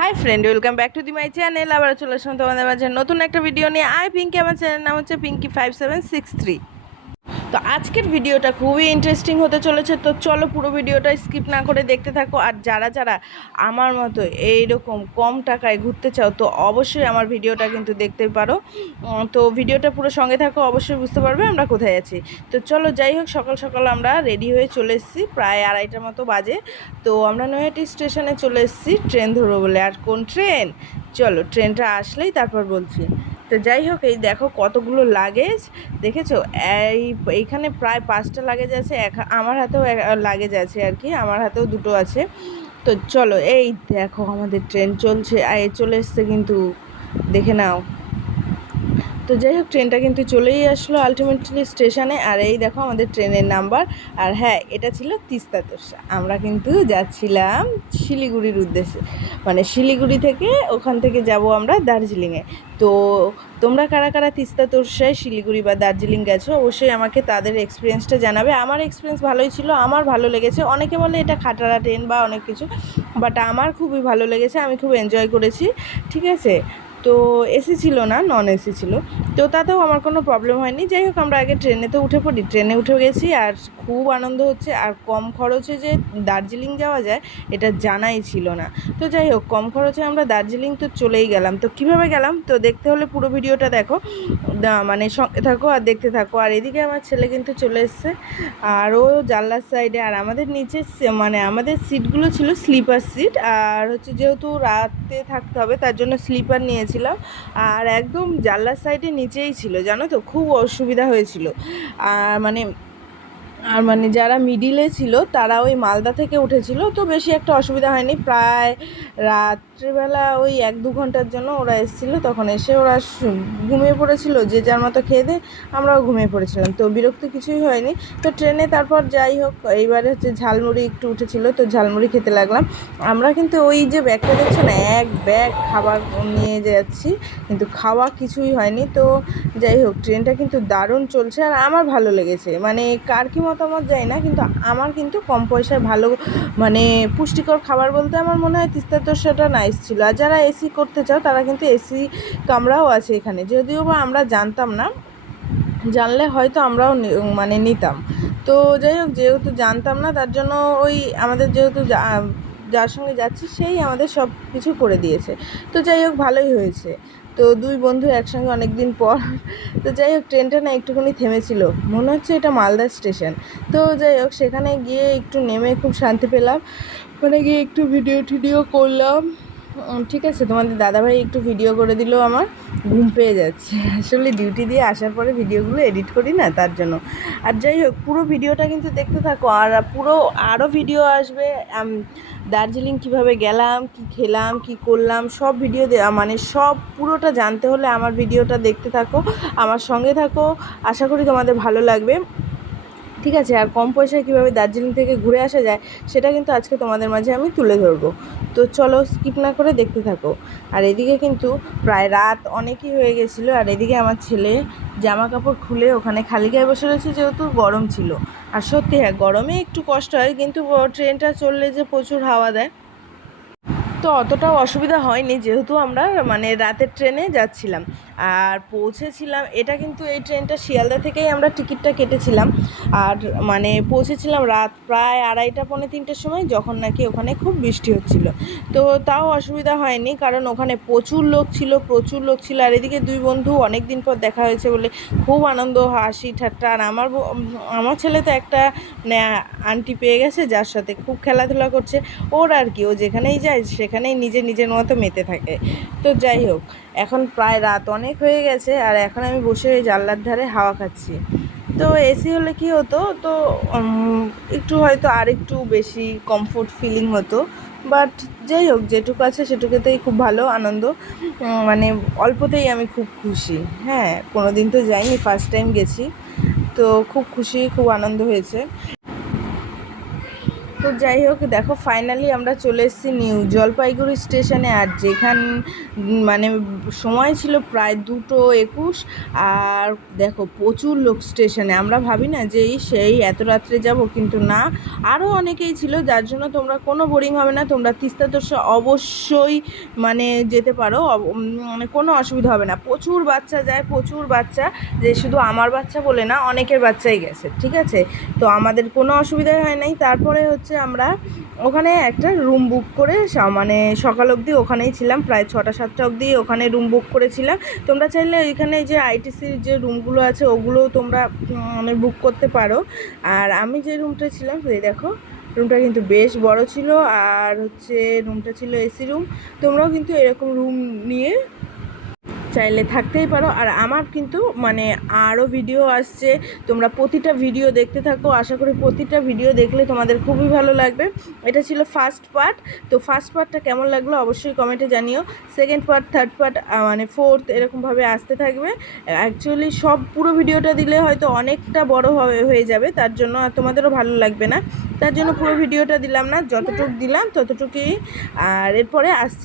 Hi friend welcome back to the my channel আবার চলে আসলাম তোমাদের মাঝে নতুন একটা ভিডিও নিয়ে। আই পিঙ্কি আমার চ্যানেল নাম হচ্ছে Pinky five seven six three তো আজকের ভিডিওটা খুবই ইন্টারেস্টিং হতে চলেছে। তো চলো পুরো ভিডিওটা স্কিপ না করে দেখতে থাকো। আর যারা যারা আমার মতো এইরকম কম টাকায় ঘুরতে চাও, তো অবশ্যই আমার ভিডিওটা কিন্তু দেখতে পারো। তো ভিডিওটা পুরো সঙ্গে থাকো, অবশ্যই বুঝতে পারবে আমরা কোথায় আছি। তো চলো যাই হোক, সকাল সকাল আমরা রেডি হয়ে চলে এসেছি, প্রায় আড়াইটার মতো বাজে। তো আমরা নৈহাটি স্টেশনে চলে এসেছি, ট্রেন ধরবো বলে। আর কোন ট্রেন? চলো ট্রেনটা আসলেই তারপর বলছি। তো যাই হোক, এই দেখো কতগুলো লাগেজ দেখেছ? এই, এইখানে প্রায় পাঁচটা লাগেজ আছে আমার হাতেও লাগেজ আছে আর কি, আমার হাতেও দুটো আছে। তো চলো, এই দেখো আমাদের ট্রেন চলছে আর এ চলে এসছে কিন্তু, দেখে নাও। তো যাই হোক, ট্রেনটা কিন্তু চলেই আসলো আলটিমেটলি স্টেশনে আর এই দেখো আমাদের ট্রেনের নাম্বার আর হ্যাঁ এটা ছিল তিস্তা তোষা। আমরা কিন্তু যাচ্ছিলাম শিলিগুড়ির উদ্দেশ্যে। মানে শিলিগুড়ি থেকে ওখান থেকে যাব আমরা দার্জিলিংয়ে। তো তোমরা কারা কারা তিস্তা তোরসায় শিলিগুড়ি বা দার্জিলিং গেছো, অবশ্যই আমাকে তাদের এক্সপিরিয়েন্সটা জানাবে। আমার এক্সপিরিয়েন্স ভালোই ছিল, আমার ভালো লেগেছে। অনেকে বলে এটা খাটারা ট্রেন বা অনেক কিছু বাট আমার খুবই ভালো লেগেছে। আমি খুব এনজয় করেছি, ঠিক আছে? তো এসি ছিল না নন এসি ছিল। তো তাতেও আমার কোনো প্রবলেম হয়নি। যাই হোক, আমরা আগে ট্রেনে তো উঠে পড়ি। ট্রেনে উঠে গেছি আর খুব আনন্দ হচ্ছে। আর কম খরচে যে দার্জিলিং যাওয়া যায়, এটা জানাই ছিল না। তো যাই হোক, কম খরচে আমরা দার্জিলিং তো চলেই গেলাম। তো কীভাবে গেলাম? তো দেখতে হলে পুরো ভিডিওটা দেখো। মানে সঙ্গে থাকো আর দেখতে থাকো। আর এদিকে আমার ছেলে কিন্তু চলে এসছে। আর ও জানলার সাইডে আর আমাদের নিচে মানে আমাদের সিটগুলো ছিল স্লিপার সিট আর হচ্ছে যেহেতু রাতে থাকতে হবে, তার জন্য স্লিপার নিয়েছিলাম আর একদম জানলার সাইডে নিচেই ছিল, জানো তো? খুব অসুবিধা হয়েছিল। আর মানে আর মানে যারা মিডিলে ছিল, তারা ওই মালদা থেকে উঠেছিল। তো বেশি একটা অসুবিধা হয়নি। প্রায় রাত্রিবেলা ওই এক দু ঘণ্টার জন্য ওরা এসেছিল, তখন এসে ওরা ঘুমিয়ে পড়েছিল, যে যার মতো খেয়ে দিয়ে আমরাও ঘুমিয়ে পড়েছিলাম। তো বিরক্ত কিছুই হয়নি। তো ট্রেনে তারপর যাই হোক, এইবারে হচ্ছে ঝালমুড়ি একটু উঠেছিল, তো ঝালমুড়ি খেতে লাগলাম। আমরা কিন্তু ওই যে ব্যাগটা দেখছ না, এক ব্যাগ খাবার নিয়ে যাচ্ছি, কিন্তু খাওয়া কিছুই হয়নি। তো যাই হোক, ট্রেনটা কিন্তু দারুণ চলছে, আর আমার ভালো লেগেছে। মানে কার কি মতামত যায় না, কিন্তু আমার কিন্তু কম পয়সায় ভালো মানে পুষ্টিকর খাবার বলতে আমার মনে হয় তিস্তা তোষাটা নাইস ছিল। আর যারা এসি করতে চাও, তারা কিন্তু এসি কামরাও আছে এখানে। যদিও বা আমরা জানতাম না, জানলে হয়তো আমরাও মানে নিতাম। তো যাই হোক, যেহেতু জানতাম না, তার জন্য ওই আমাদের যেহেতু যার সঙ্গে যাচ্ছি, সেই আমাদের সব কিছু করে দিয়েছে। তো যাই হোক, ভালোই হয়েছে। তো দুই বন্ধু একসঙ্গে অনেক দিন পর, তো যাই হোক, ট্রেনটা না একটুখানি থেমেছিল। মনে হচ্ছে এটা মালদা স্টেশন। তো যাই হোক, সেখানে গিয়ে একটু নেমে খুব শান্তি পেলাম। ওখানে গিয়ে একটু ভিডিও টিডিও করলাম। ঠিক আছে, তোমাদের দাদাভাই একটু ভিডিও করে দিল আমার ঘুম পেয়ে যাচ্ছে। আসলে ডিউটি দিয়ে আসার পরে ভিডিওগুলো এডিট করি না, তার জন্য। আর যাই হোক, পুরো ভিডিওটা কিন্তু দেখতে থাকো, আর পুরো আরও ভিডিও আসবে দার্জিলিং কীভাবে গেলাম, কি খেলাম, কি করলাম, সব ভিডিও মানে সব পুরোটা জানতে হলে আমার ভিডিওটা দেখতে থাকো, আমার সঙ্গে থাকো। আশা করি তোমাদের ভালো লাগবে। ঠিক আছে, আর কম পয়সায় কীভাবে দার্জিলিং থেকে ঘুরে আসা যায়, সেটা কিন্তু আজকে তোমাদের মাঝে আমি তুলে ধরবো। তো চলো স্কিপ না করে দেখতে থাকো। আর এদিকে কিন্তু প্রায় রাত অনেকই হয়ে গেছিল, আর এদিকে আমার ছেলে জামা কাপড় খুলে ওখানে খালি গায়ে বসে রয়েছে যেহেতু গরম ছিল। আর সত্যি হ্যাঁ গরমে একটু কষ্ট হয়, কিন্তু ট্রেনটা চললে যে প্রচুর হাওয়া দেয় তো অতটাও অসুবিধা হয়নি, যেহেতু আমরা মানে রাতের ট্রেনে যাচ্ছিলাম। আর পৌঁছেছিলাম, এটা কিন্তু এই ট্রেনটা শিয়ালদা থেকেই আমরা টিকিটটা কেটেছিলাম। আর মানে পৌঁছেছিলাম রাত প্রায় আড়াইটা, পৌনে তিনটের সময়, যখন নাকি ওখানে খুব বৃষ্টি হচ্ছিল। তো তাও অসুবিধা হয়নি, কারণ ওখানে প্রচুর লোক ছিল, প্রচুর লোক ছিল। আর এদিকে দুই বন্ধু অনেক দিন পর দেখা হয়েছে বলে খুব আনন্দ, হাসি, ঠাট্টা। আর আমার আমার ছেলে তো একটা আন্টি পেয়ে গেছে, যার সাথে খুব খেলাধুলা করছে। ওর আর কি, ও যেখানেই যায় সেখানেই নিজে নিজের মতো মেতে থাকে। তো যাই হোক, এখন প্রায় রাত অনেক হয়ে গেছে আর এখন আমি বসে ওই জানলার ধারে হাওয়া খাচ্ছি। তো এসি হলে কি হতো? তো একটু হয়তো আর একটু বেশি কমফোর্ট ফিলিং হতো। বাট যাই হোক, যেটুকু আছে সেটুকুতেই খুব ভালো, আনন্দ। মানে অল্পতেই আমি খুব খুশি। হ্যাঁ কোনো দিন তো যাইনি ফার্স্ট টাইম গেছি। তো খুব খুশি, খুব আনন্দ হয়েছে। তো যাই হোক, দেখো ফাইনালি আমরা চলে এসেছি নিউ জলপাইগুড়ি স্টেশনে। আর যেখান মানে সময় ছিল প্রায় দুটো একুশ, আর দেখো, প্রচুর লোক স্টেশনে। আমরা ভাবি না যে সেই এত রাত্রে যাব? কিন্তু না আরও অনেকেই ছিল, যার জন্য তোমরা, কোনো বোরিং হবে না, তোমরা তিস্তা তোষা অবশ্যই মানে যেতে পারো। মানে কোনো অসুবিধা হবে না। প্রচুর বাচ্চা যায়, প্রচুর বাচ্চা, যে শুধু আমার বাচ্চা বলে না, অনেকের বাচ্চাই গেছে, ঠিক আছে? তো আমাদের কোনো অসুবিধা হয় নাই। তারপরে হচ্ছে আমরা ওখানে একটা রুম বুক করে মানে সকাল অবধি ওখানেই ছিলাম, প্রায় ছটা, সাতটা অবধি ওখানে রুম বুক করেছিলাম। তোমরা চাইলে এখানে যে আইটিসির যে রুমগুলো আছে ওগুলোও তোমরা মানে বুক করতে পারো। আর আমি যে রুমটা ছিলাম সেই দেখো রুমটা কিন্তু বেশ বড় ছিল। আর হচ্ছে রুমটা ছিল এসি রুম তোমরাও কিন্তু এরকম রুম নিয়ে চাইলে থাকতেই পারো। আর আমার কিন্তু মানে আরও ভিডিও আসছে। তোমরা প্রতিটা ভিডিও দেখতে থাকো। আশা করি প্রতিটা ভিডিও দেখলে তোমাদের খুবই ভালো লাগবে। এটা ছিল ফার্স্ট পার্ট তো ফার্স্ট পার্টটা কেমন লাগল অবশ্যই কমেন্টে জানিও। সেকেন্ড পার্ট থার্ড পার্ট মানে ফোর্থ এরকমভাবে আসতে থাকবে। অ্যাকচুয়ালি সব পুরো ভিডিওটা দিলে হয়তো অনেকটা বড় হয়ে যাবে। তার জন্য তোমাদেরও ভালো লাগবে না। তার জন্য পুরো ভিডিওটা দিলাম না। যতটুকু দিলাম ততটুকুই। আর এরপরে আসছে।